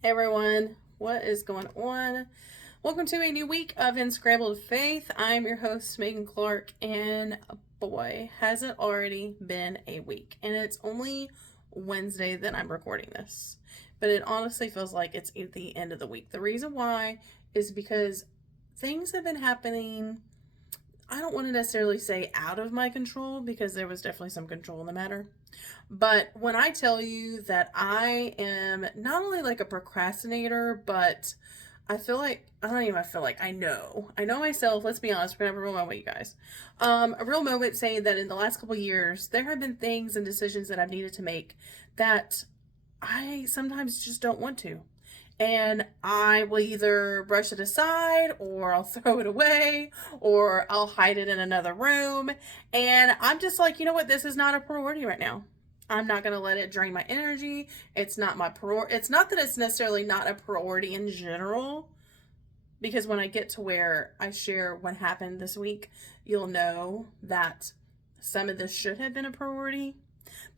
Hey everyone, what is going on? Welcome to a new week of Unscrambled Faith. I'm your host, Megan Clark, and boy, has it already been a week. And it's only Wednesday that I'm recording this. But it honestly feels like it's at the end of the week. The reason why is because things have been happening. I don't want to necessarily say out of my control because there was definitely some control in the matter. But when I tell you that I am not only like a procrastinator, but I don't even feel like I know myself. Let's be honest. We're gonna have a real moment, you guys. A real moment saying that in the last couple of years, there have been things and decisions that I've needed to make that I sometimes just don't want to. And I will either brush it aside or I'll throw it away or I'll hide it in another room. And I'm just like, you know what? This is not a priority right now. I'm not going to let it drain my energy. It's not my priority. It's not that it's necessarily not a priority in general, because when I get to where I share what happened this week, you'll know that some of this should have been a priority,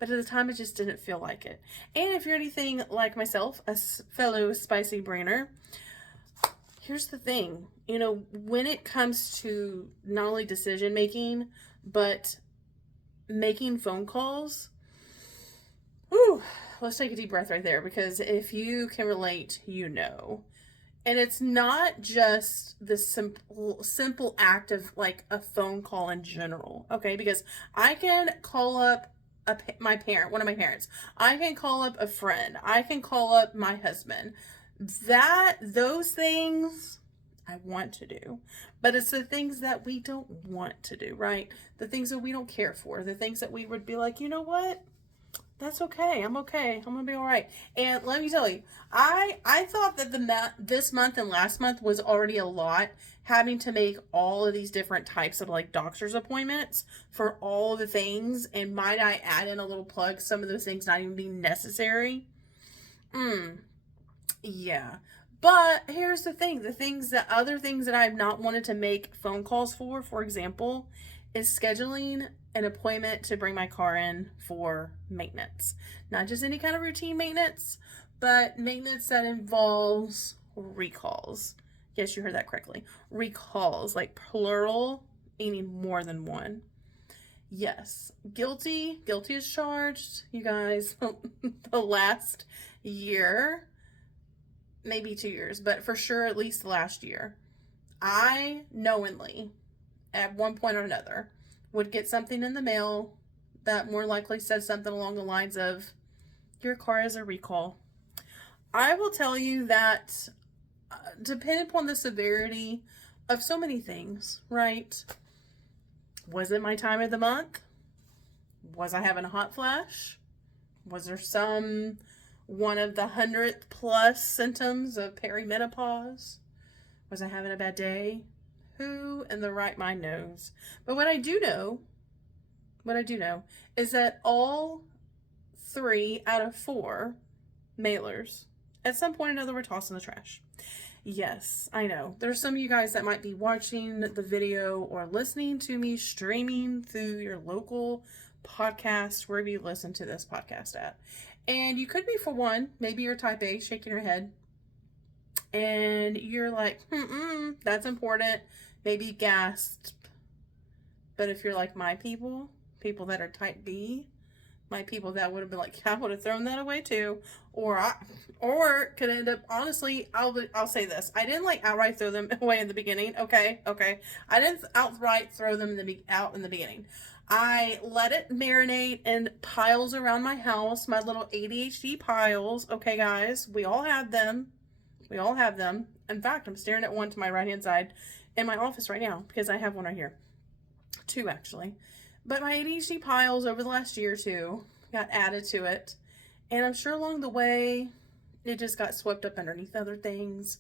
but at the time it just didn't feel like it. And if you're anything like myself, a fellow spicy brainer, here's the thing. When it comes to not only decision making, but making phone calls, whew, let's take a deep breath right there, because if you can relate, you know. And it's not just the simple act of like a phone call in general, okay? Because I can call up one of my parents. I can call up a friend. I can call up my husband. Those things I want to do. But it's the things that we don't want to do, right? The things that we don't care for. The things that we would be like, you know what? That's okay. I'm okay. I'm gonna be all right. And let me tell you, I thought that this month and last month was already a lot, having to make all of these different types of like doctor's appointments for all the things. And might I add in a little plug? Some of those things not even being necessary. Yeah. But here's the thing: other things that I've not wanted to make phone calls for example, is scheduling an appointment to bring my car in for maintenance. Not just any kind of routine maintenance, but maintenance that involves recalls. Yes, you heard that correctly. Recalls, like plural, meaning more than one. Yes, guilty is charged, you guys. The last year, maybe 2 years, but for sure at least the last year, I knowingly, at one point or another, would get something in the mail that more likely said something along the lines of, your car is a recall. I will tell you that, depending upon the severity of so many things, right? Was it my time of the month? Was I having a hot flash? Was there one of the 100th plus symptoms of perimenopause? Was I having a bad day? Who in the right mind knows? But what I do know is that all 3 out of 4 mailers at some point or another were tossed in the trash. Yes, I know. There's some of you guys that might be watching the video or listening to me streaming through your local podcast, wherever you listen to this podcast at. And you could be, for one, maybe you're type A, shaking your head. And you're like, that's important. Maybe gasp. But if you're like my people that are type B, my people that would have been like, I would have thrown that away too. Or could end up, honestly, I'll say this. I didn't like outright throw them away in the beginning. Okay. I didn't outright throw them out in the beginning. I let it marinate in piles around my house, my little ADHD piles. Okay, guys, we all have them. In fact, I'm staring at one to my right-hand side in my office right now because I have one right here. 2, actually. But my ADHD piles over the last year or two got added to it. And I'm sure along the way, it just got swept up underneath other things.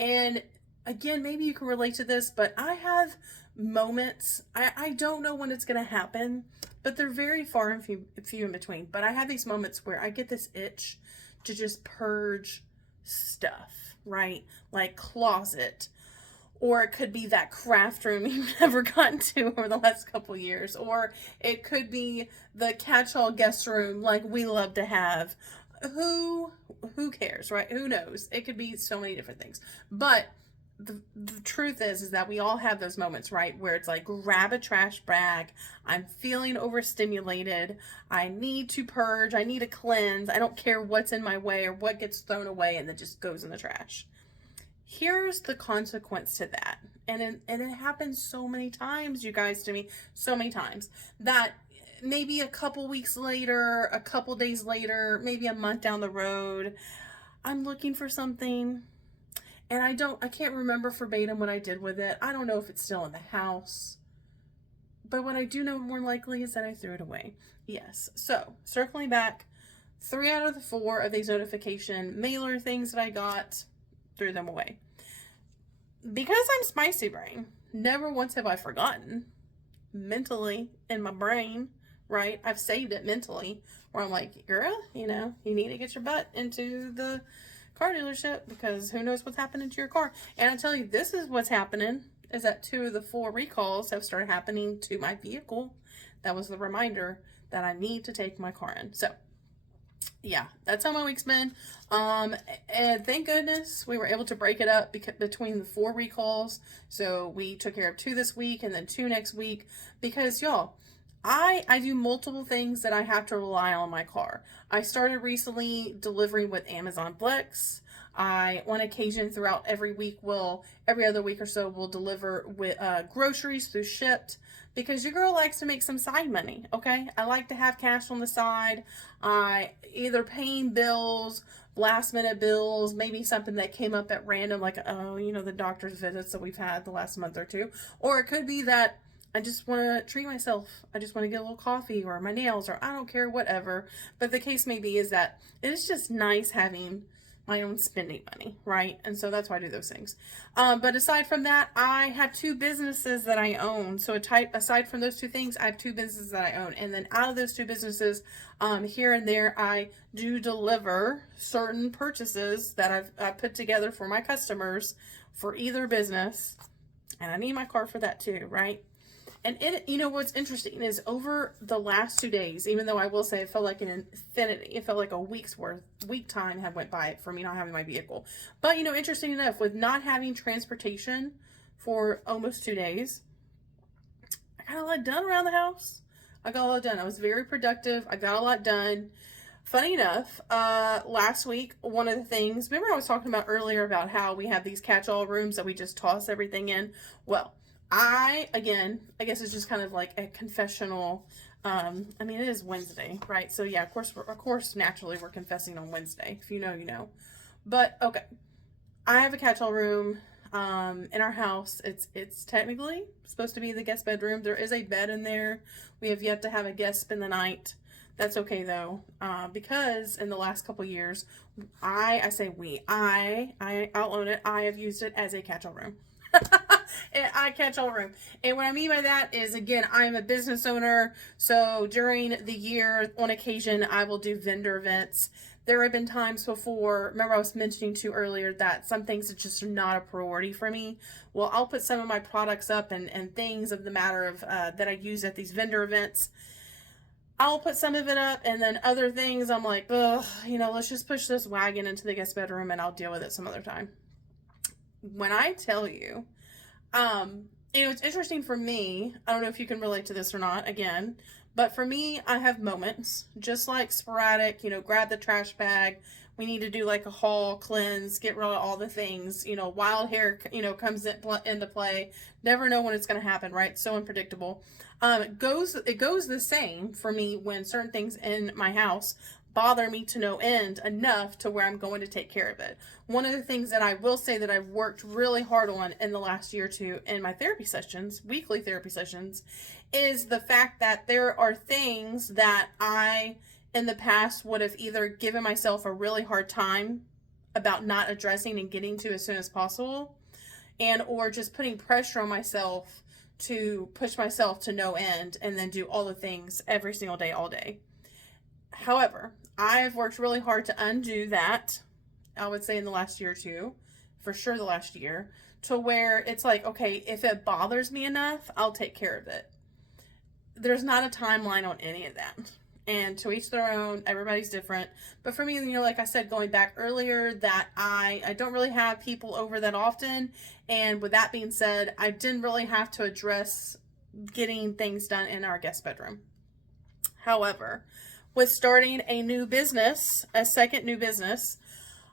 And again, maybe you can relate to this, but I have moments, I don't know when it's going to happen, but they're very far and few in between. But I have these moments where I get this itch to just purge stuff, right? Like closet, or it could be that craft room you've never gotten to over the last couple years, or it could be the catch-all guest room like we love to have. who cares, right? Who knows? It could be so many different things. But the truth is that we all have those moments, right? Where it's like, grab a trash bag. I'm feeling overstimulated. I need to purge. I need to cleanse. I don't care what's in my way or what gets thrown away and then just goes in the trash. Here's the consequence to that. And it happens so many times, you guys, to me, so many times, that maybe a couple weeks later, a couple days later, maybe a month down the road, I'm looking for something and I can't remember verbatim what I did with it. I don't know if it's still in the house, but what I do know more likely is that I threw it away. Yes. So circling back, 3 out of the 4 of these notification mailer things that I got, threw them away. Because I'm spicy brain, never once have I forgotten mentally in my brain, right? I've saved it mentally where I'm like, girl, you need to get your butt into the car dealership because who knows what's happening to your car. And I tell you, this is what's happening, is that 2 of the 4 recalls have started happening to my vehicle. That was the reminder that I need to take my car in. So yeah, that's how my week's been. And thank goodness we were able to break it up between the 4 recalls. So we took care of 2 this week and then 2 next week, because y'all, I do multiple things that I have to rely on my car. I started recently delivering with Amazon Flex. I, on occasion throughout every other week or so, will deliver with groceries through Shipped, because your girl likes to make some side money, okay? I like to have cash on the side. I either paying bills, last minute bills, maybe something that came up at random, like, the doctor's visits that we've had the last month or 2. Or it could be that I just want to treat myself. I just want to get a little coffee or my nails, or I don't care, whatever. But the case may be is that it's just nice having my own spending money, right? And so that's why I do those things. But aside from that, I have 2 businesses that I own. So aside from those 2 things, I have 2 businesses that I own. And then out of those 2 businesses, here and there, I do deliver certain purchases that I've put together for my customers for either business. And I need my car for that too, right? And what's interesting is over the last 2 days, even though I will say it felt like an infinity, it felt like a week time had went by for me not having my vehicle. But, interesting enough, with not having transportation for almost 2 days, I got a lot done around the house. I got a lot done. I was very productive. I got a lot done. Funny enough, last week, one of the things, remember I was talking about earlier about how we have these catch-all rooms that we just toss everything in? Well, I guess it's just kind of like a confessional. It is Wednesday, right? So yeah, of course, naturally we're confessing on Wednesday. If you know, you know. But okay, I have a catch-all room in our house. It's technically supposed to be the guest bedroom. There is a bed in there. We have yet to have a guest spend the night. That's okay though, because in the last couple years, I'll own it. I have used it as a catch-all room. Catch-all room. And what I mean by that is, again, I'm a business owner, so during the year, on occasion, I will do vendor events. There have been times before, remember I was mentioning to you earlier that some things are just not a priority for me. Well, I'll put some of my products up and things of the matter of that I use at these vendor events. I'll put some of it up, and then other things I'm like, let's just push this wagon into the guest bedroom and I'll deal with it some other time. When I tell you, it's interesting for me. I don't know if you can relate to this or not, again, but for me, I have moments, just like sporadic, grab the trash bag. We need to do like a haul, cleanse, get rid of all the things, wild hair, comes into play. Never know when it's going to happen, right? So unpredictable. It goes the same for me when certain things in my house bother me to no end enough to where I'm going to take care of it. One of the things that I will say that I've worked really hard on in the last year or 2 in my therapy sessions, weekly therapy sessions, is the fact that there are things that I, in the past, would have either given myself a really hard time about not addressing and getting to as soon as possible, or just putting pressure on myself to push myself to no end and then do all the things every single day, all day. However, I've worked really hard to undo that, I would say in the last year or 2, for sure the last year, to where it's like, okay, if it bothers me enough, I'll take care of it. There's not a timeline on any of that. And to each their own, everybody's different. But for me, you know, like I said, going back earlier, that I don't really have people over that often. And with that being said, I didn't really have to address getting things done in our guest bedroom. However, with starting a new business, a second new business,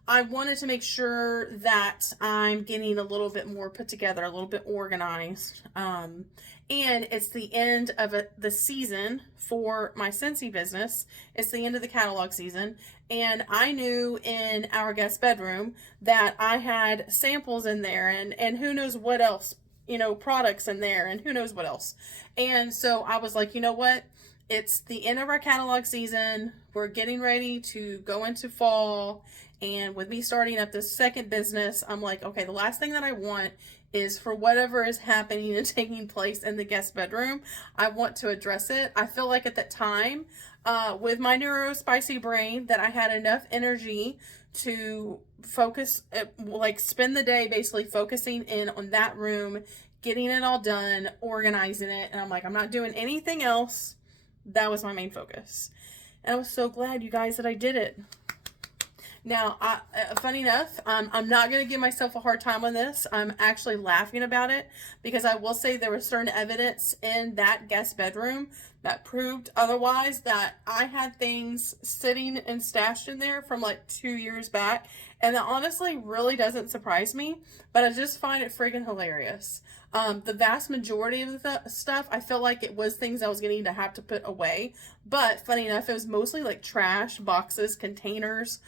I wanted to make sure that I'm getting a little bit more put together, a little bit organized. And it's the end of the season for my Scentsy business. It's the end of the catalog season. And I knew in our guest bedroom that I had samples in there and who knows what else, you know, products in there and who knows what else. And so I was like, you know what? It's the end of our catalog season. We're getting ready to go into fall. And with me starting up this second business, I'm like, okay, the last thing that I want is for whatever is happening and taking place in the guest bedroom, I want to address it. I feel like at that time, with my neurospicy brain, that I had enough energy to focus, like spend the day basically focusing in on that room, getting it all done, organizing it. And I'm like, I'm not doing anything else. That was my main focus. And I was so glad, you guys, that I did it. Now, funny enough, I'm not going to give myself a hard time on this. I'm actually laughing about it because I will say there was certain evidence in that guest bedroom that proved otherwise, that I had things sitting and stashed in there from like 2 years back. And that honestly really doesn't surprise me, but I just find it friggin' hilarious. The vast majority of the stuff, I felt like it was things I was going to have to put away. But funny enough, it was mostly like trash, boxes, containers.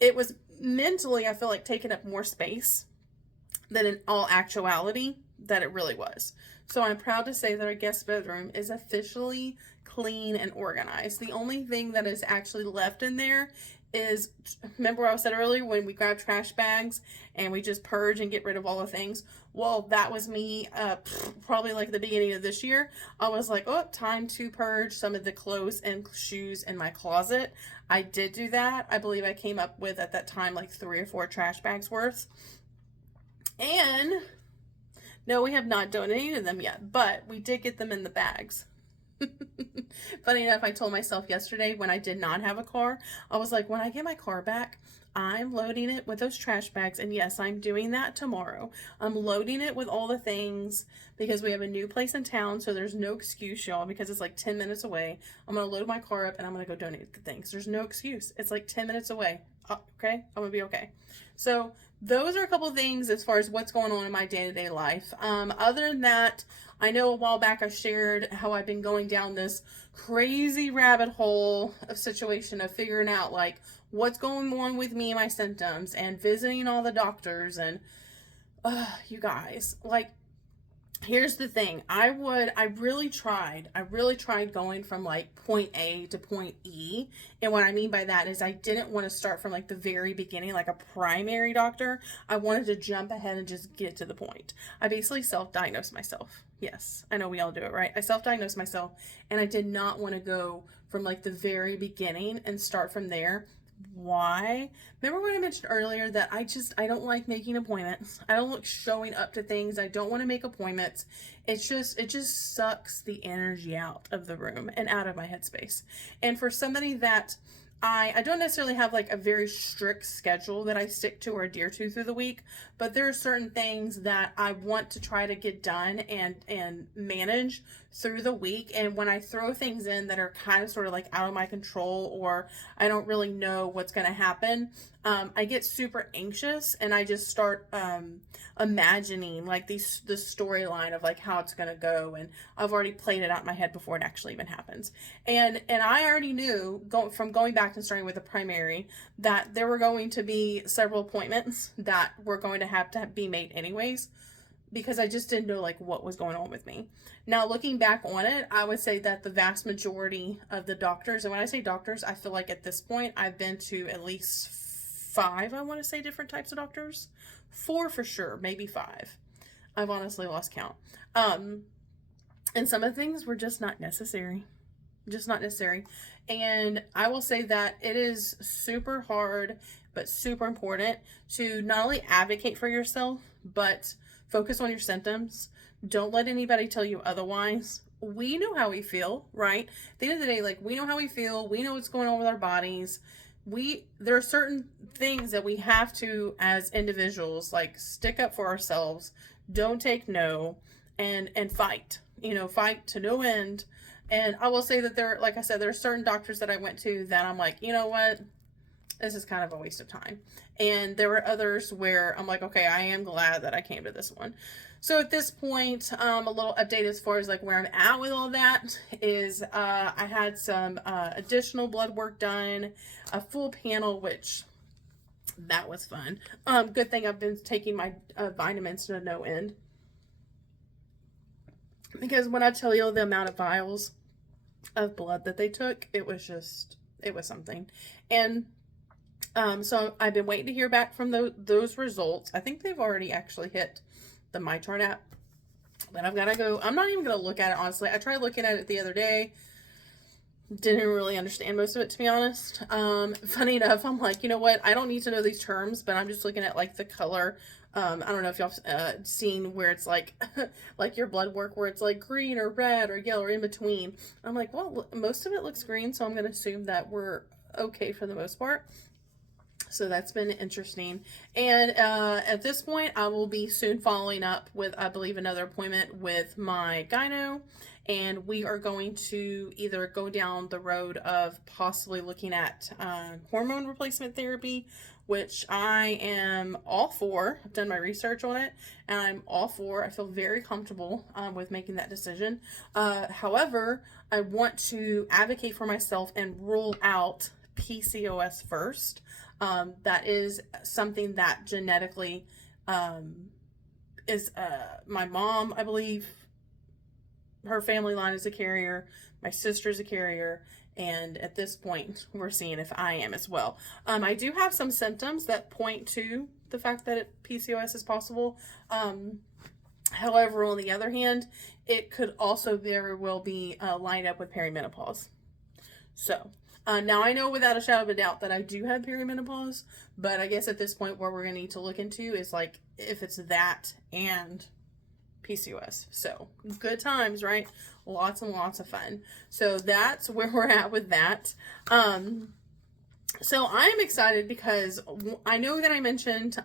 It was mentally, I feel like, taking up more space than in all actuality that it really was. So I'm proud to say that our guest bedroom is officially clean and organized. The only thing that is actually left in there is, remember what I said earlier when we grab trash bags and we just purge and get rid of all the things? Well, that was me probably like the beginning of this year. I was like, oh, time to purge some of the clothes and shoes in my closet. I did do that. I believe I came up with at that time like 3 or 4 trash bags worth. And no, we have not donated them yet, but we did get them in the bags. Funny enough, I told myself yesterday when I did not have a car, I was like, when I get my car back, I'm loading it with those trash bags. And yes, I'm doing that tomorrow. I'm loading it with all the things because we have a new place in town. So there's no excuse, y'all, because it's like 10 minutes away. I'm going to load my car up and I'm going to go donate the things. There's no excuse. It's like 10 minutes away. Okay. I'm going to be okay. So those are a couple of things as far as what's going on in my day-to-day life. Other than that, I know a while back I shared how I've been going down this crazy rabbit hole of situation of figuring out like what's going on with me and my symptoms and visiting all the doctors. And you guys, like, here's the thing. I really tried going from like point A to point E. And what I mean by that is I didn't want to start from like the very beginning, like a primary doctor. I wanted to jump ahead and just get to the point. I basically self-diagnosed myself. Yes, I know we all do it, right? I self-diagnosed myself and I did not want to go from like the very beginning and start from there. Why? Remember when I mentioned earlier that I don't like making appointments. I don't like showing up to things. I don't want to make appointments. It just sucks the energy out of the room and out of my headspace. And for somebody that I don't necessarily have like a very strict schedule that I stick to or adhere to through the week, but there are certain things that I want to try to get done and manage through the week. And when I throw things in that are kind of sort of like out of my control or I don't really know what's going to happen, I get super anxious and I just start imagining like the storyline of like how it's going to go. And I've already played it out in my head before it actually even happens. And I already knew from going back and starting with the primary that there were going to be several appointments that were going to have to be made anyways, because I just didn't know like what was going on with me. Now, looking back on it, I would say that the vast majority of the doctors, and when I say doctors, I feel like at this point I've been to at least 5, I want to say, different types of doctors. 4 for sure, maybe 5. I've honestly lost count. And some of the things were just not necessary. Just not necessary. And I will say that it is super hard, but super important to not only advocate for yourself, but focus on your symptoms. Don't let anybody tell you otherwise. we know how we feel, right? At the end of the day, like, we know how we feel. We know what's going on with our bodies. There are certain things that we have to, as individuals, like, stick up for ourselves. Don't take no, and fight. Fight to no end. And I will say that like I said, there are certain doctors that I went to that I'm like, you know what? This is kind of a waste of time. And there were others where I'm like, okay, I am glad that I came to this one. So at this point, a little update as far as like where I'm at with all that is I had some additional blood work done, a full panel, which that was fun. Good thing I've been taking my vitamins to no end. Because when I tell you the amount of vials of blood that they took, it was something. And so I've been waiting to hear back from those results. I think they've already actually hit the MyChart app. But I've got to go. I'm not even going to look at it, honestly. I tried looking at it the other day. Didn't really understand most of it, to be honest. Funny enough, I'm like, you know what? I don't need to know these terms, but I'm just looking at like the color. I don't know if y'all seen where it's like like your blood work where it's like green or red or yellow or in between. I'm like, well, most of it looks green, so I'm going to assume that we're okay for the most part. So that's been interesting. And at this point, I will be soon following up with, I believe, another appointment with my gyno. And we are going to either go down the road of possibly looking at hormone replacement therapy, which I am all for. I've done my research on it, and I'm all for. I feel very comfortable with making that decision. However, I want to advocate for myself and rule out PCOS first. That is something that genetically is my mom, I believe, her family line is a carrier, my sister's a carrier, and at this point we're seeing if I am as well. I do have some symptoms that point to the fact that PCOS is possible. However, on the other hand, it could also very well be lined up with perimenopause. So now I know without a shadow of a doubt that I do have perimenopause, but I guess at this point what we're going to need to look into is like if it's that and PCOS. So good times, right? Lots and lots of fun. So that's where we're at with that. So I'm excited because I know that I mentioned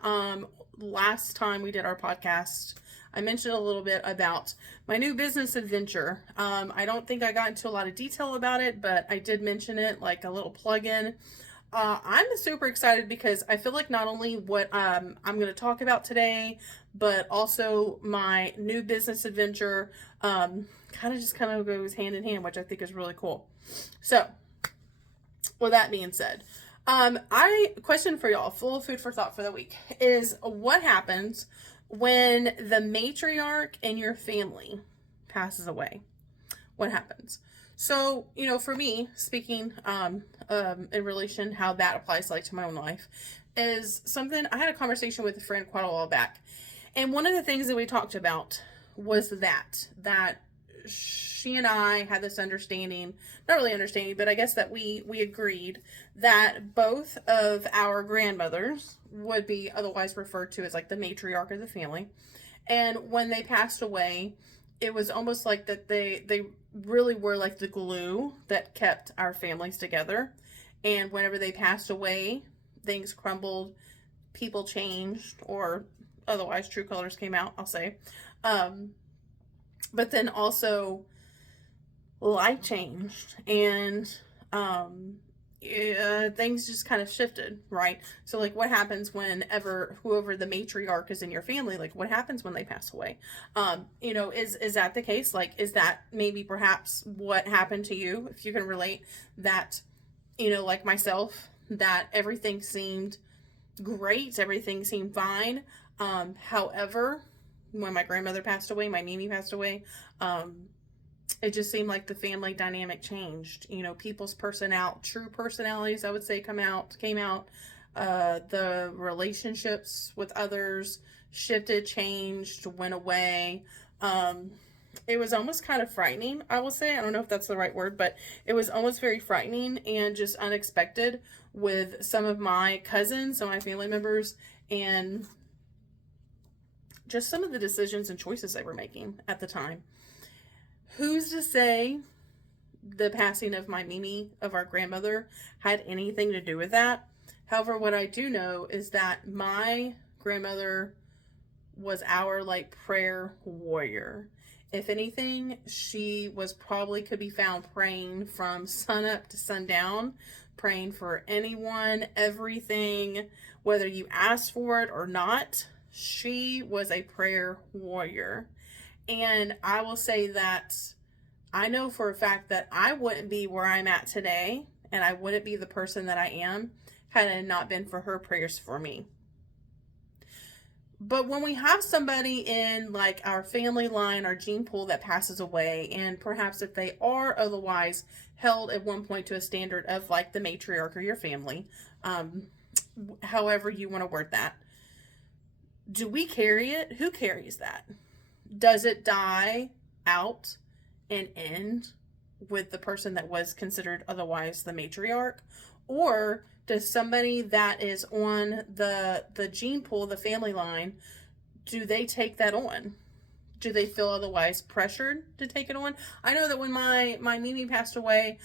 last time we did our podcast, I mentioned a little bit about my new business adventure. I don't think I got into a lot of detail about it, but I did mention it, like a little plug-in. I'm super excited because I feel like not only what I'm going to talk about today, but also my new business adventure kind of goes hand in hand, which I think is really cool. So, with that being said, question for y'all, full food for thought for the week, is what happens when the matriarch in your family passes away? What happens? So, for me, speaking in relation how that applies like to my own life, is something I had a conversation with a friend quite a while back. And one of the things that we talked about was that she and I had this understanding, not really understanding, but I guess that we agreed that both of our grandmothers would be otherwise referred to as like the matriarch of the family. And when they passed away, it was almost like that they really were like the glue that kept our families together. And whenever they passed away, things crumbled, people changed, or otherwise true colors came out, I'll say. But then also life changed, and things just kind of shifted, right? So like what happens whenever whoever the matriarch is in your family, like what happens when they pass away? Is that the case? Like, is that maybe perhaps what happened to you? If you can relate that, like myself, that everything seemed great, everything seemed fine. However, when my grandmother passed away, my Mimi passed away, it just seemed like the family dynamic changed. People's true personalities, I would say, came out. The relationships with others shifted, changed, went away. It was almost kind of frightening, I will say. I don't know if that's the right word, but it was almost very frightening and just unexpected with some of my cousins, some of my family members, and just some of the decisions and choices they were making at the time. Who's to say the passing of my Mimi, of our grandmother, had anything to do with that? However, what I do know is that my grandmother was our like prayer warrior. If anything, she was probably could be found praying from sun up to sundown, praying for anyone, everything, whether you asked for it or not. She was a prayer warrior. And I will say that I know for a fact that I wouldn't be where I'm at today, and I wouldn't be the person that I am had it not been for her prayers for me. But when we have somebody in like our family line, our gene pool that passes away, and perhaps if they are otherwise held at one point to a standard of like the matriarch or your family, however you want to word that, do we carry it? Who carries that? Does it die out and end with the person that was considered otherwise the matriarch? Or does somebody that is on the gene pool, the family line, do they take that on? Do they feel otherwise pressured to take it on? I know that when my Mimi passed away,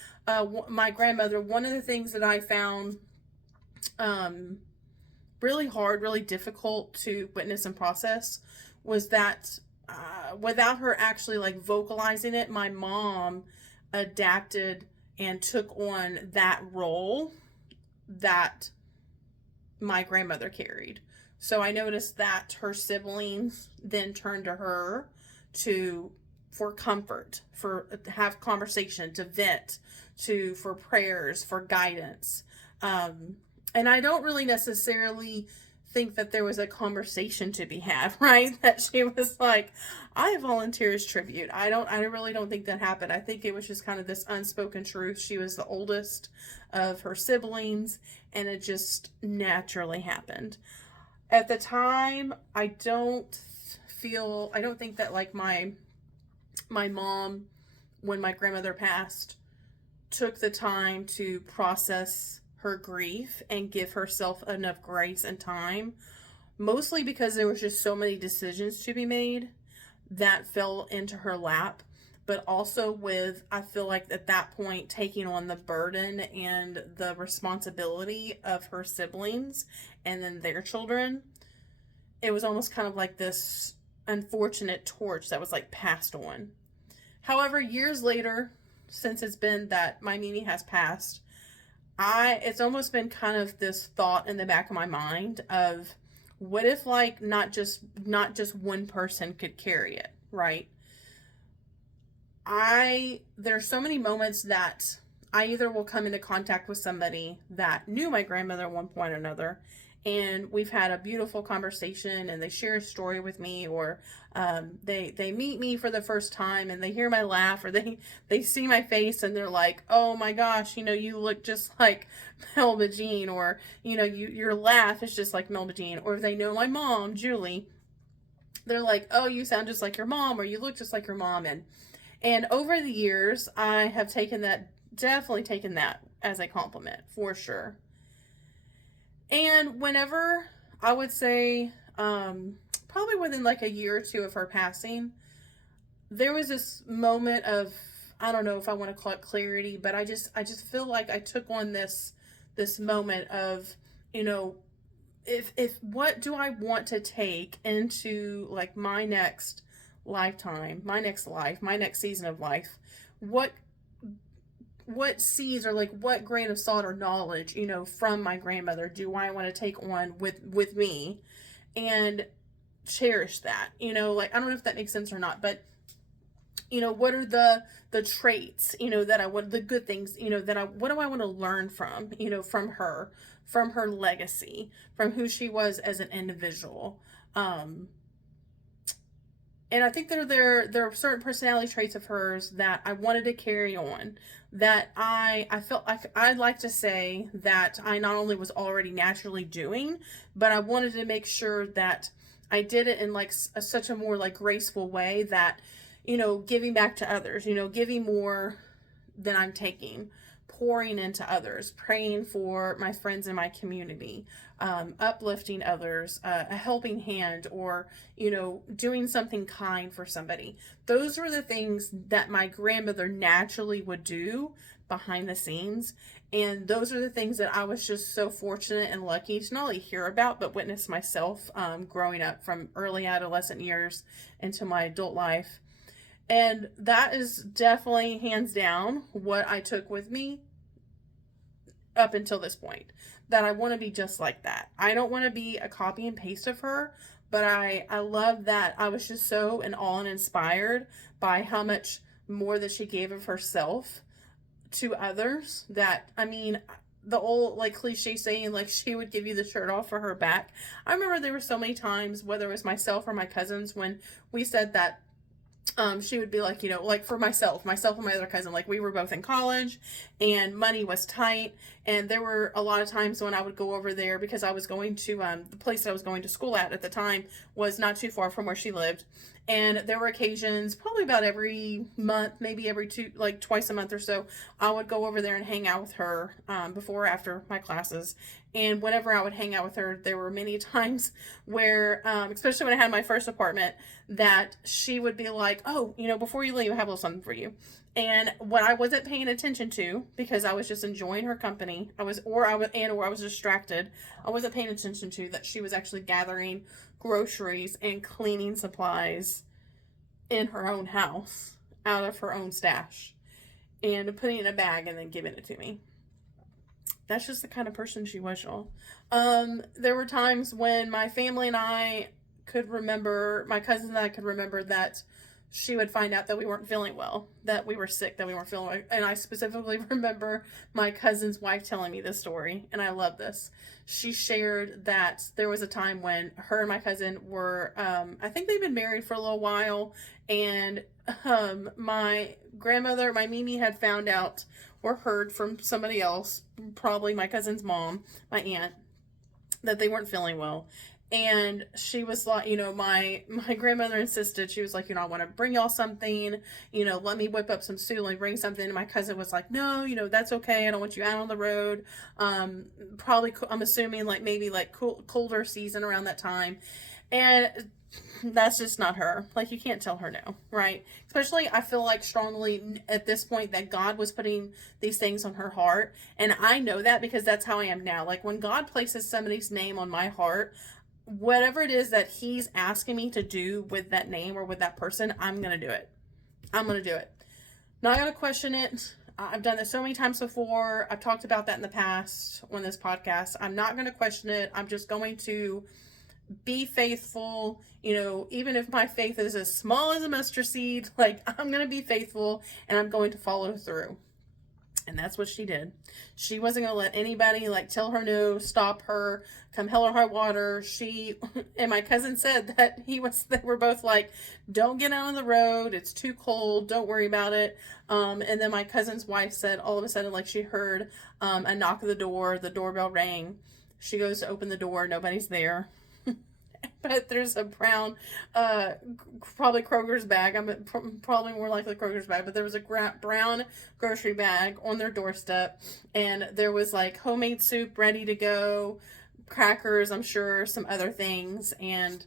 my grandmother, one of the things that I found really hard, really difficult to witness and process was that without her actually like vocalizing it, my mom adapted and took on that role that my grandmother carried. So I noticed that her siblings then turned to her for comfort, for have conversation, to vent, for prayers, for guidance. And I don't really necessarily think that there was a conversation to be had, right? That she was like, I volunteer as tribute. I really don't think that happened. I think it was just kind of this unspoken truth. She was the oldest of her siblings, and it just naturally happened. At the time, I don't think that like my mom, when my grandmother passed, took the time to process her grief and give herself enough grace and time, mostly because there was just so many decisions to be made that fell into her lap, but also with, I feel like at that point, taking on the burden and the responsibility of her siblings and then their children. It was almost kind of like this unfortunate torch that was like passed on. However, years later, since it's been that my Mimi has passed, it's almost been kind of this thought in the back of my mind of, what if like not just one person could carry it, right? There's so many moments that I either will come into contact with somebody that knew my grandmother at one point or another, and we've had a beautiful conversation, and they share a story with me, or they meet me for the first time and they hear my laugh, or they see my face and they're like, oh my gosh, you look just like Melba Jean, or your laugh is just like Melba Jean. Or if they know my mom, Julie, they're like, oh, you sound just like your mom, or you look just like your mom. And over the years, I have definitely taken that as a compliment, for sure. And whenever, I would say, probably within like a year or two of her passing, there was this moment of, I don't know if I want to call it clarity, but I just feel like I took on this moment of, if what do I want to take into like my next lifetime, my next life, my next season of life, what seeds, or like what grain of salt or knowledge, from my grandmother do I want to take on with me and cherish that, like, I don't know if that makes sense or not, but what are the traits, that I want, the good things, what do I want to learn from, from her legacy, from who she was as an individual. And I think there are certain personality traits of hers that I wanted to carry on, that I felt like I'd like to say that I not only was already naturally doing, but I wanted to make sure that I did it in like such a more like graceful way, that, giving back to others, giving more than I'm taking, pouring into others, praying for my friends in my community, uplifting others, a helping hand, or, doing something kind for somebody. Those were the things that my grandmother naturally would do behind the scenes. And those are the things that I was just so fortunate and lucky to not only hear about, but witness myself growing up from early adolescent years into my adult life. And that is definitely hands down what I took with me up until this point. That I want to be just like that. I don't want to be a copy and paste of her, but I love that I was just so in awe and inspired by how much more that she gave of herself to others. That, I mean, the old like cliche saying, like, she would give you the shirt off for her back. I remember there were so many times, whether it was myself or my cousins, when we said that she would be like, like for myself and my other cousin, like we were both in college and money was tight. And there were a lot of times when I would go over there because I was going to, the place that I was going to school at the time was not too far from where she lived. And there were occasions, probably about every month, maybe every twice a month or so, I would go over there and hang out with her before or after my classes. And whenever I would hang out with her, there were many times where, especially when I had my first apartment, that she would be like, oh, before you leave, I have a little something for you. And what I wasn't paying attention to, because I was just enjoying her company, I was distracted, I wasn't paying attention to that she was actually gathering groceries and cleaning supplies in her own house out of her own stash and putting it in a bag and then giving it to me. That's just the kind of person she was, y'all. There were times when my family and I could remember, my cousins and I could remember that she would find out that we weren't feeling well, that we were sick, that we weren't feeling well. And I specifically remember my cousin's wife telling me this story, and I love this. She shared that there was a time when her and my cousin were, I think they'd been married for a little while, and my grandmother, my Mimi, had found out or heard from somebody else, probably my cousin's mom, my aunt, that they weren't feeling well. And she was like, my grandmother insisted. She was like, I want to bring y'all something, let me whip up some stew, let me bring something. And my cousin was like, no, that's okay. I don't want you out on the road. Probably, I'm assuming maybe colder season around that time. And that's just not her. You can't tell her no, right? Especially, I feel like strongly at this point that God was putting these things on her heart. And I know that because that's how I am now. When God places somebody's name on my heart, whatever it is that he's asking me to do with that name or with that person, I'm going to do it. I'm going to do it. Not going to question it. I've done this so many times before. I've talked about that in the past on this podcast. I'm not going to question it. I'm just going to be faithful. Even if my faith is as small as a mustard seed, I'm going to be faithful and I'm going to follow through. And that's what she did. She wasn't going to let anybody tell her no, stop her, come hell or high water. And my cousin said that they were both like, don't get out on the road. It's too cold. Don't worry about it. And then my cousin's wife said all of a sudden, she heard a knock at the door. The doorbell rang. She goes to open the door. Nobody's there. But there's a brown, probably Kroger's bag. I'm probably more likely Kroger's bag, but there was a brown grocery bag on their doorstep, and there was homemade soup ready to go, crackers, I'm sure, some other things, and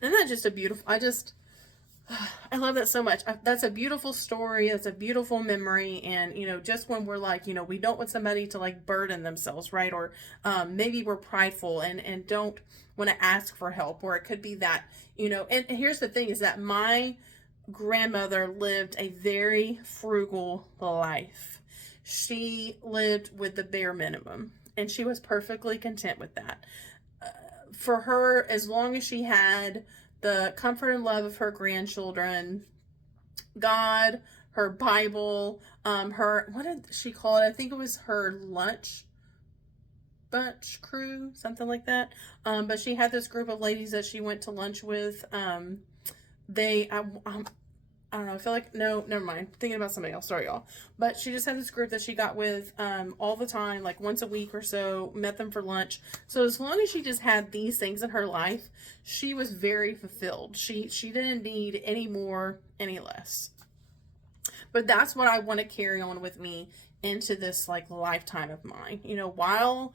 isn't that just a beautiful? I love that so much. That's a beautiful story. That's a beautiful memory. And, just when we're we don't want somebody to burden themselves, right? Or maybe we're prideful and don't want to ask for help, or it could be that, and here's the thing is that my grandmother lived a very frugal life. She lived with the bare minimum and she was perfectly content with that. For her, as long as she had the comfort and love of her grandchildren, God, her Bible, what did she call it? I think it was her lunch bunch crew, something like that. But she had this group of ladies that she went to lunch with. I don't know, I feel like, no, never mind. Thinking about somebody else, sorry y'all. But she just had this group that she got with all the time, once a week or so, met them for lunch. So as long as she just had these things in her life, she was very fulfilled. She didn't need any more, any less. But that's what I want to carry on with me into this like lifetime of mine. While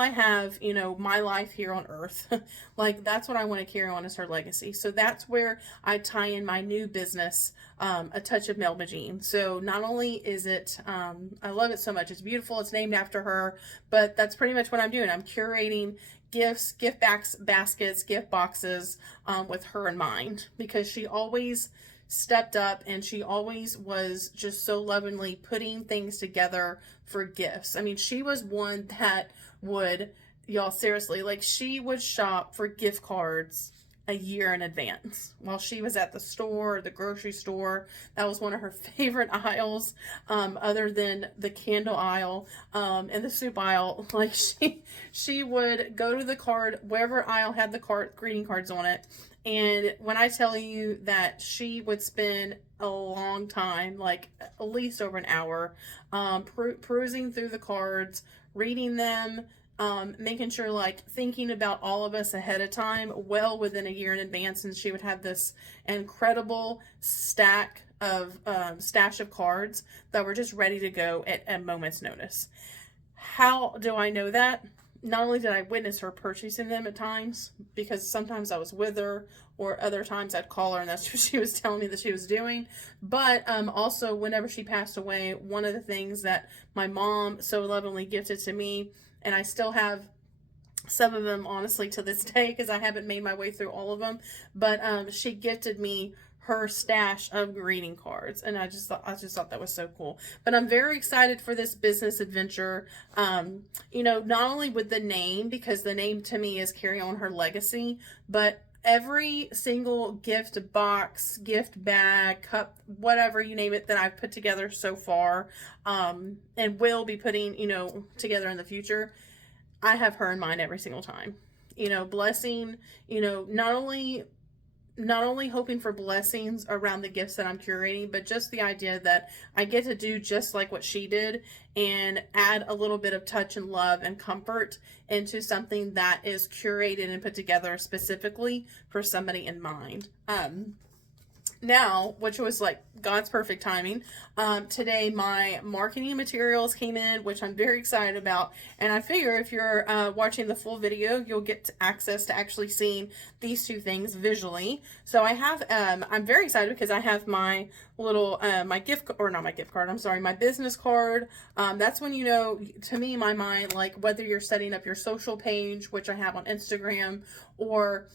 I have, my life here on earth, like that's what I want to carry on as her legacy. So that's where I tie in my new business, A Touch of Melba Jean. So not only is it, I love it so much, it's beautiful, it's named after her, but that's pretty much what I'm doing. I'm curating gifts, baskets, gift boxes, with her in mind, because she always stepped up and she always was just so lovingly putting things together for gifts. I mean, she was one that would, y'all, seriously, like she would shop for gift cards a year in advance while she was at the store, the grocery store. That was one of her favorite aisles, other than the candle aisle, and the soup aisle. Like she would go to the card, wherever aisle had the greeting cards on it. And when I tell you that she would spend a long time, like at least over an hour, perusing through the cards, reading them, making sure, like, thinking about all of us ahead of time, well within a year in advance, and she would have this incredible stash of cards that were just ready to go at a moment's notice. How do I know that? Not only did I witness her purchasing them at times, because sometimes I was with her, or other times I'd call her and that's what she was telling me that she was doing, but also whenever she passed away, one of the things that my mom so lovingly gifted to me, and I still have some of them honestly to this day because I haven't made my way through all of them, but she gifted me her stash of greeting cards, and I just thought that was so cool. But I'm very excited for this business adventure. Not only with the name, because the name to me is carry on her legacy, but every single gift box, gift bag, cup, whatever you name it, that I've put together so far, and will be putting, together in the future, I have her in mind every single time. Blessing, not only hoping for blessings around the gifts that I'm curating, but just the idea that I get to do just like what she did and add a little bit of touch and love and comfort into something that is curated and put together specifically for somebody in mind. Now, which was like God's perfect timing, today my marketing materials came in, which I'm very excited about, and I figure if you're watching the full video, you'll get access to actually seeing these two things visually. So I have, I'm very excited because I have my little, my business card. That's when, to me, in my mind, like whether you're setting up your social page, which I have on Instagram, or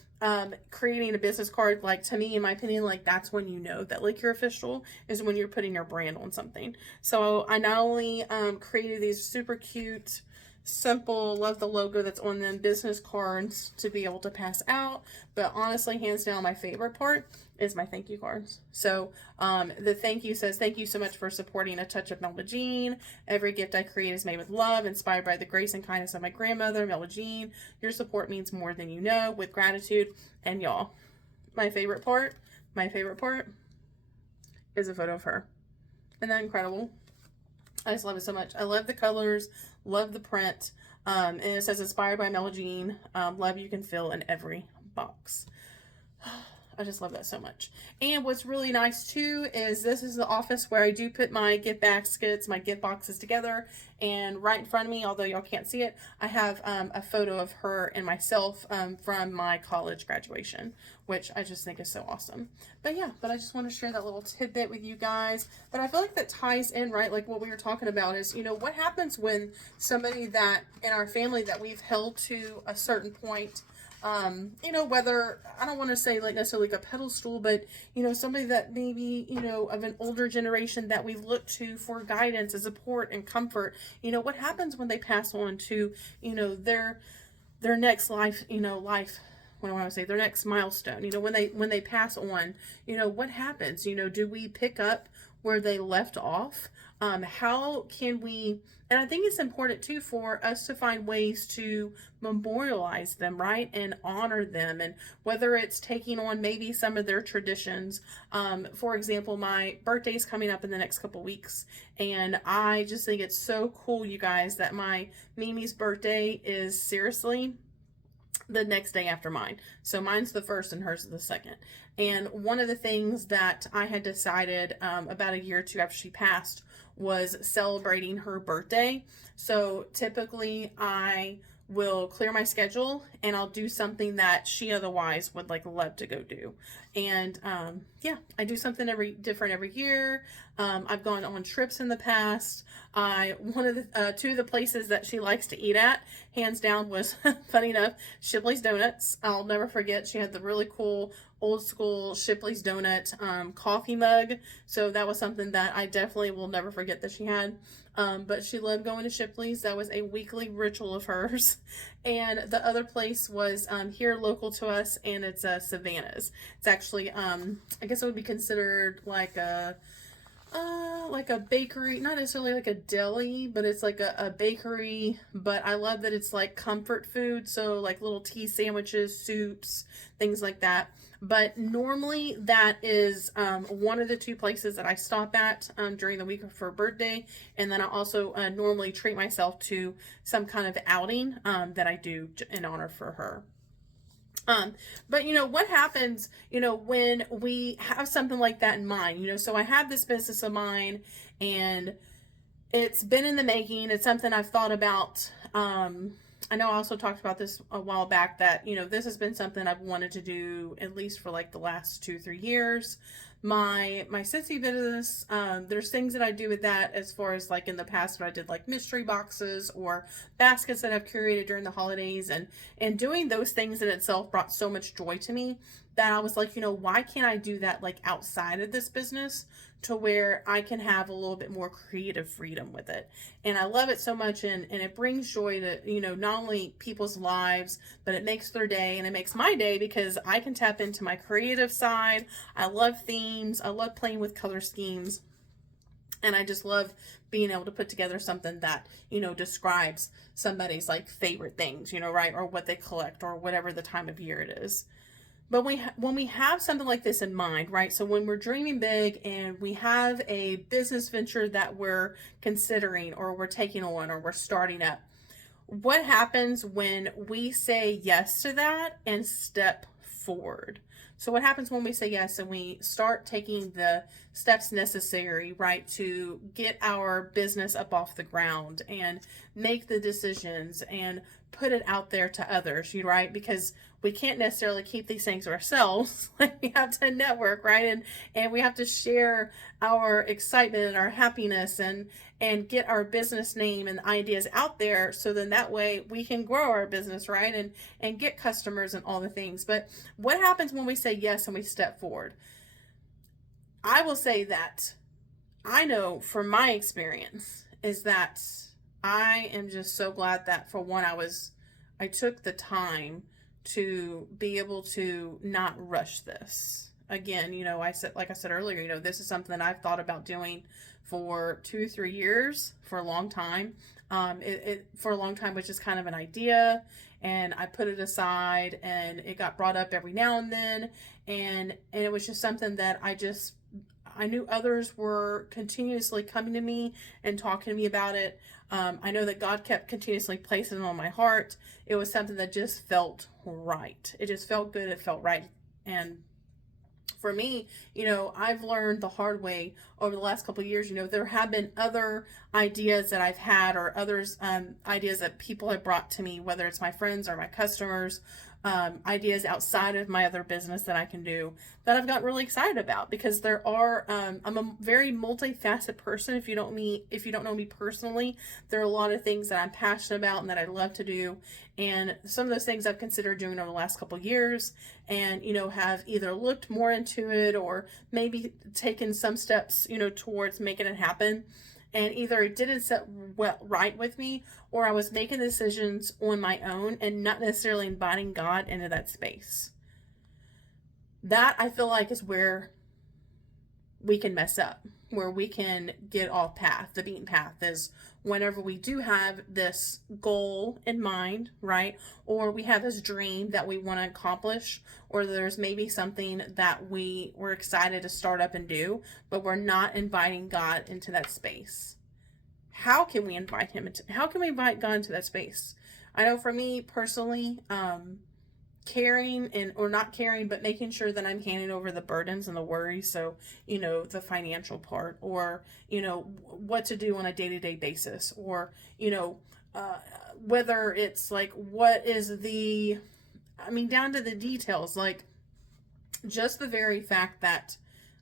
creating a business card, like to me, in my opinion, like that's when that like you're official, is when you're putting your brand on something. So I not only created these super cute, simple, love the logo that's on them, business cards to be able to pass out, but honestly, hands down, my favorite part is my thank you cards. So the thank you says, thank you so much for supporting A Touch of Melba Jean. Every gift I create is made with love, inspired by the grace and kindness of my grandmother, Melba Jean. Your support means more than you know. With gratitude. And y'all, my favorite part is a photo of her. Isn't that incredible? I just love it so much. I love the colors, love the print, and it says inspired by Melba Jean. Love you can feel in every box. I just love that so much. And what's really nice too is this is the office where I do put my gift baskets, my gift boxes together. And right in front of me, although y'all can't see it, I have a photo of her and myself from my college graduation, which I just think is so awesome. But yeah, I just want to share that little tidbit with you guys. But I feel like that ties in, right? Like what we were talking about is, what happens when somebody that in our family that we've held to a certain point, whether, I don't want to say like necessarily like a pedestal, but, somebody that maybe, of an older generation that we've looked to for guidance and support and comfort, what happens when they pass on to, their next life, what do I want to say, their next milestone, when they pass on, what happens, do we pick up where they left off? How can we, and I think it's important too for us to find ways to memorialize them, right? And honor them. And whether it's taking on maybe some of their traditions. For example, my birthday's coming up in the next couple weeks. And I just think it's so cool, you guys, that my Mimi's birthday is seriously the next day after mine. So mine's the first and hers is the second. And one of the things that I had decided about a year or two after she passed was celebrating her birthday. So typically I will clear my schedule and I'll do something that she otherwise would like love to go do. And yeah, I do something different every year. I've gone on trips in the past. One of the two of the places that she likes to eat at, hands down, was funny enough, Shipley's Donuts. I'll never forget. She had the really cool old school Shipley's donut coffee mug. So that was something that I definitely will never forget that she had. But she loved going to Shipley's. That was a weekly ritual of hers. And the other place was here local to us, and it's Savannah's. It's actually, I guess it would be considered like a bakery, not necessarily like a deli, but it's like a bakery. But I love that it's like comfort food, so like little tea sandwiches, soups, things like that. But normally that is one of the two places that I stop at during the week of her birthday. And then I also normally treat myself to some kind of outing that I do in honor for her. But what happens, when we have something like that in mind, so I have this business of mine and it's been in the making. It's something I've thought about. I know I also talked about this a while back that, this has been something I've wanted to do at least for like the last 2-3 years. My Scentsy business, there's things that I do with that as far as like in the past when I did like mystery boxes or baskets that I've curated during the holidays, and doing those things in itself brought so much joy to me that I was like, why can't I do that like outside of this business to where I can have a little bit more creative freedom with it. And I love it so much, and it brings joy to, not only people's lives, but it makes their day, and it makes my day because I can tap into my creative side. I love themes. I love playing with color schemes. And I just love being able to put together something that, describes somebody's like favorite things, right? Or what they collect or whatever the time of year it is. But when we have something like this in mind, right? So when we're dreaming big and we have a business venture that we're considering or we're taking on or we're starting up, what happens when we say yes to that and step forward? So what happens when we say yes and we start taking the steps necessary, right, to get our business up off the ground and make the decisions and put it out there to others, right? Because we can't necessarily keep these things ourselves. We have to network, right? And we have to share our excitement and our happiness and get our business name and ideas out there, so then that way we can grow our business, right? And get customers and all the things. But what happens when we say yes and we step forward? I will say that I know from my experience is that I am just so glad that for one, I took the time to be able to not rush this. Again, like I said earlier, this is something that I've thought about doing for 2-3 years, for a long time. For a long time was just kind of an idea, and I put it aside, and it got brought up every now and then, and it was just something that I knew others were continuously coming to me and talking to me about it. I know that God kept continuously placing it on my heart. It was something that just felt right. It just felt good. It felt right. And for me, I've learned the hard way over the last couple of years. There have been other ideas that I've had, or others, ideas that people have brought to me, whether it's my friends or my customers, ideas outside of my other business that I can do that I've gotten really excited about, because there are, I'm a very multifaceted person. If you don't know me personally, there are a lot of things that I'm passionate about and that I love to do. And some of those things I've considered doing over the last couple of years, and, have either looked more into it or maybe taken some steps, towards making it happen. And either it didn't set right with me, or I was making decisions on my own and not necessarily inviting God into that space. That, I feel like, is where we can mess up, where we can get off path. The beaten path is whenever we do have this goal in mind, right? Or we have this dream that we want to accomplish, or there's maybe something that we're excited to start up and do, but we're not inviting God into that space. How can we invite God into that space? I know for me personally, caring or not caring, but making sure that I'm handing over the burdens and the worries. So, the financial part, or, what to do on a day-to-day basis, or, whether it's like, what is down to the details, like just the very fact that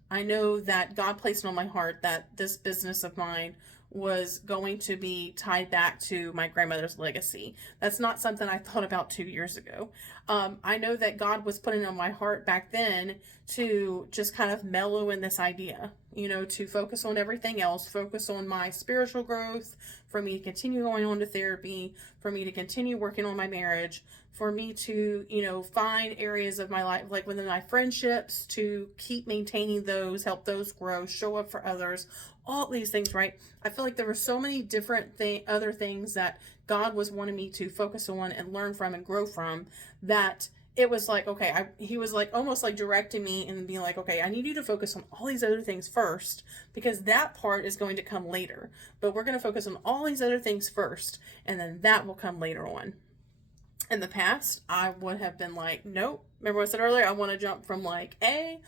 I know that God placed on my heart that this business of mine was going to be tied back to my grandmother's legacy. That's not something I thought about 2 years ago. I know that God was putting on my heart back then to just kind of mellow in this idea, to focus on everything else, focus on my spiritual growth, for me to continue going on to therapy, for me to continue working on my marriage, for me to, find areas of my life, like within my friendships, to keep maintaining those, help those grow, show up for others, all these things, right? I feel like there were so many different other things that God was wanting me to focus on and learn from and grow from, that it was like, okay, he was like almost like directing me and being like, okay, I need you to focus on all these other things first, because that part is going to come later. But we're going to focus on all these other things first, and then that will come later on. In the past, I would have been like, nope. Remember what I said earlier? I want to jump from like A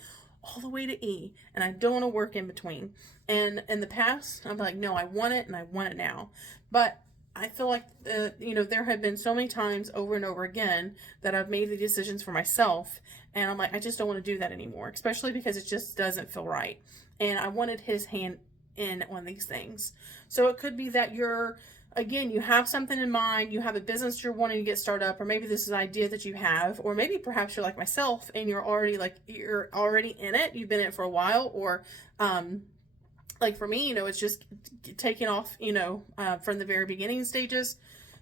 all the way to E, and I don't want to work in between. And in the past, I'm like, no, I want it, and I want it now. But I feel like, there have been so many times over and over again that I've made the decisions for myself, and I'm like, I just don't want to do that anymore, especially because it just doesn't feel right. And I wanted his hand in on these things. So it could be that you have something in mind, you have a business you're wanting to get started up, or maybe this is an idea that you have, or maybe perhaps you're like myself and you're already in it, you've been in it for a while, or like for me, it's just taking off, from the very beginning stages.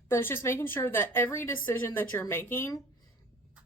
But it's just making sure that every decision that you're making,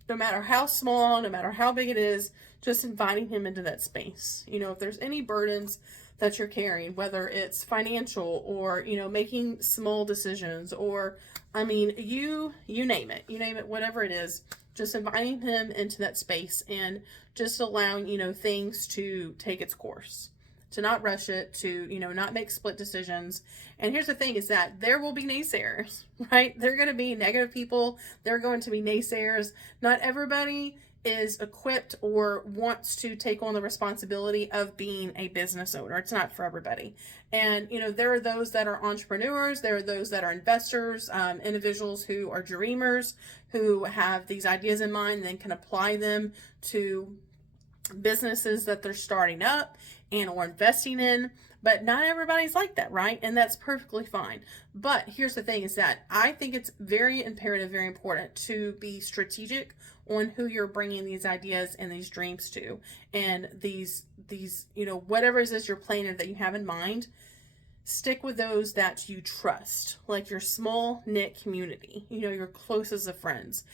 no matter how small, no matter how big it is, just inviting him into that space. If there's any burdens that you're carrying, whether it's financial or, making small decisions, or, you name it, whatever it is, just inviting him into that space and just allowing, things to take its course, to not rush it, to, not make split decisions. And here's the thing, is that there will be naysayers, right? They're going to be negative people. They're going to be naysayers. Not everybody is equipped or wants to take on the responsibility of being a business owner. It's not for everybody. And, there are those that are entrepreneurs. There are those that are investors, individuals who are dreamers, who have these ideas in mind and then can apply them to businesses that they're starting up and or investing in. But not everybody's like that, right? And that's perfectly fine. But here's the thing, is that I think it's very imperative, very important to be strategic on who you're bringing these ideas and these dreams to. And these whatever it is you're planning that you have in mind, stick with those that you trust, like your small knit community, your closest of friends.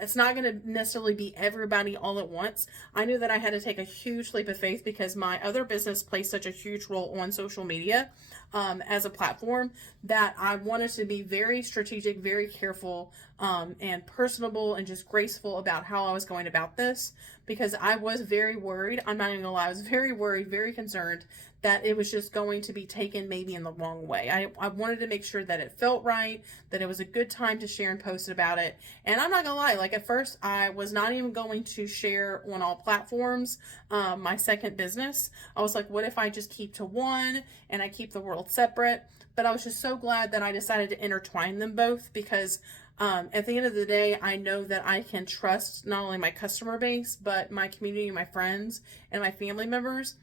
It's not going to necessarily be everybody all at once. I knew that I had to take a huge leap of faith because my other business plays such a huge role on social media as a platform, that I wanted to be very strategic, very careful, and personable and just graceful about how I was going about this, because I was very worried. I'm not even gonna lie, I was very worried, very concerned that it was just going to be taken maybe in the wrong way. I wanted to make sure that it felt right, that it was a good time to share and post about it. And I'm not gonna lie, like at first I was not even going to share on all platforms my second business. I was like, what if I just keep to one and I keep the world separate? But I was just so glad that I decided to intertwine them both, because at the end of the day, I know that I can trust not only my customer base, but my community, my friends, and my family members.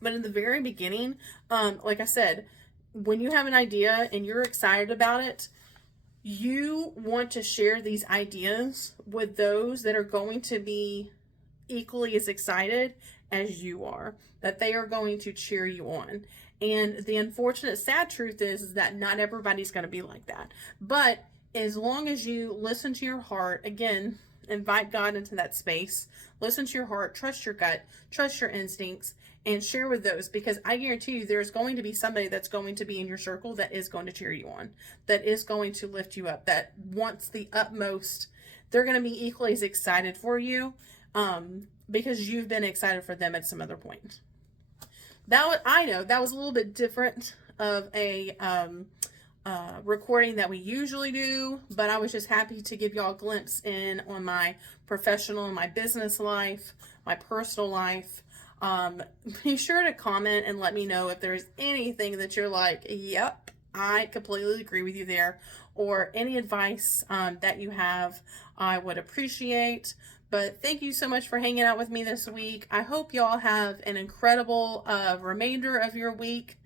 But in the very beginning, like I said, when you have an idea and you're excited about it, you want to share these ideas with those that are going to be equally as excited as you are, that they are going to cheer you on. And the unfortunate, sad truth is that not everybody's going to be like that. But as long as you listen to your heart, again, invite God into that space, listen to your heart, trust your gut, trust your instincts, and share with those, because I guarantee you there's going to be somebody that's going to be in your circle that is going to cheer you on, that is going to lift you up, that wants the utmost. They're going to be equally as excited for you because you've been excited for them at some other point. I know that was a little bit different of a recording that we usually do, but I was just happy to give y'all a glimpse in on my professional and my business life, my personal life. Be sure to comment and let me know if there's anything that you're like, yep, I completely agree with you there, or any advice that you have, I would appreciate. But thank you so much for hanging out with me this week. I hope y'all have an incredible remainder of your week,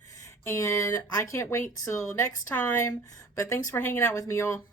and I can't wait till next time. But thanks for hanging out with me, y'all.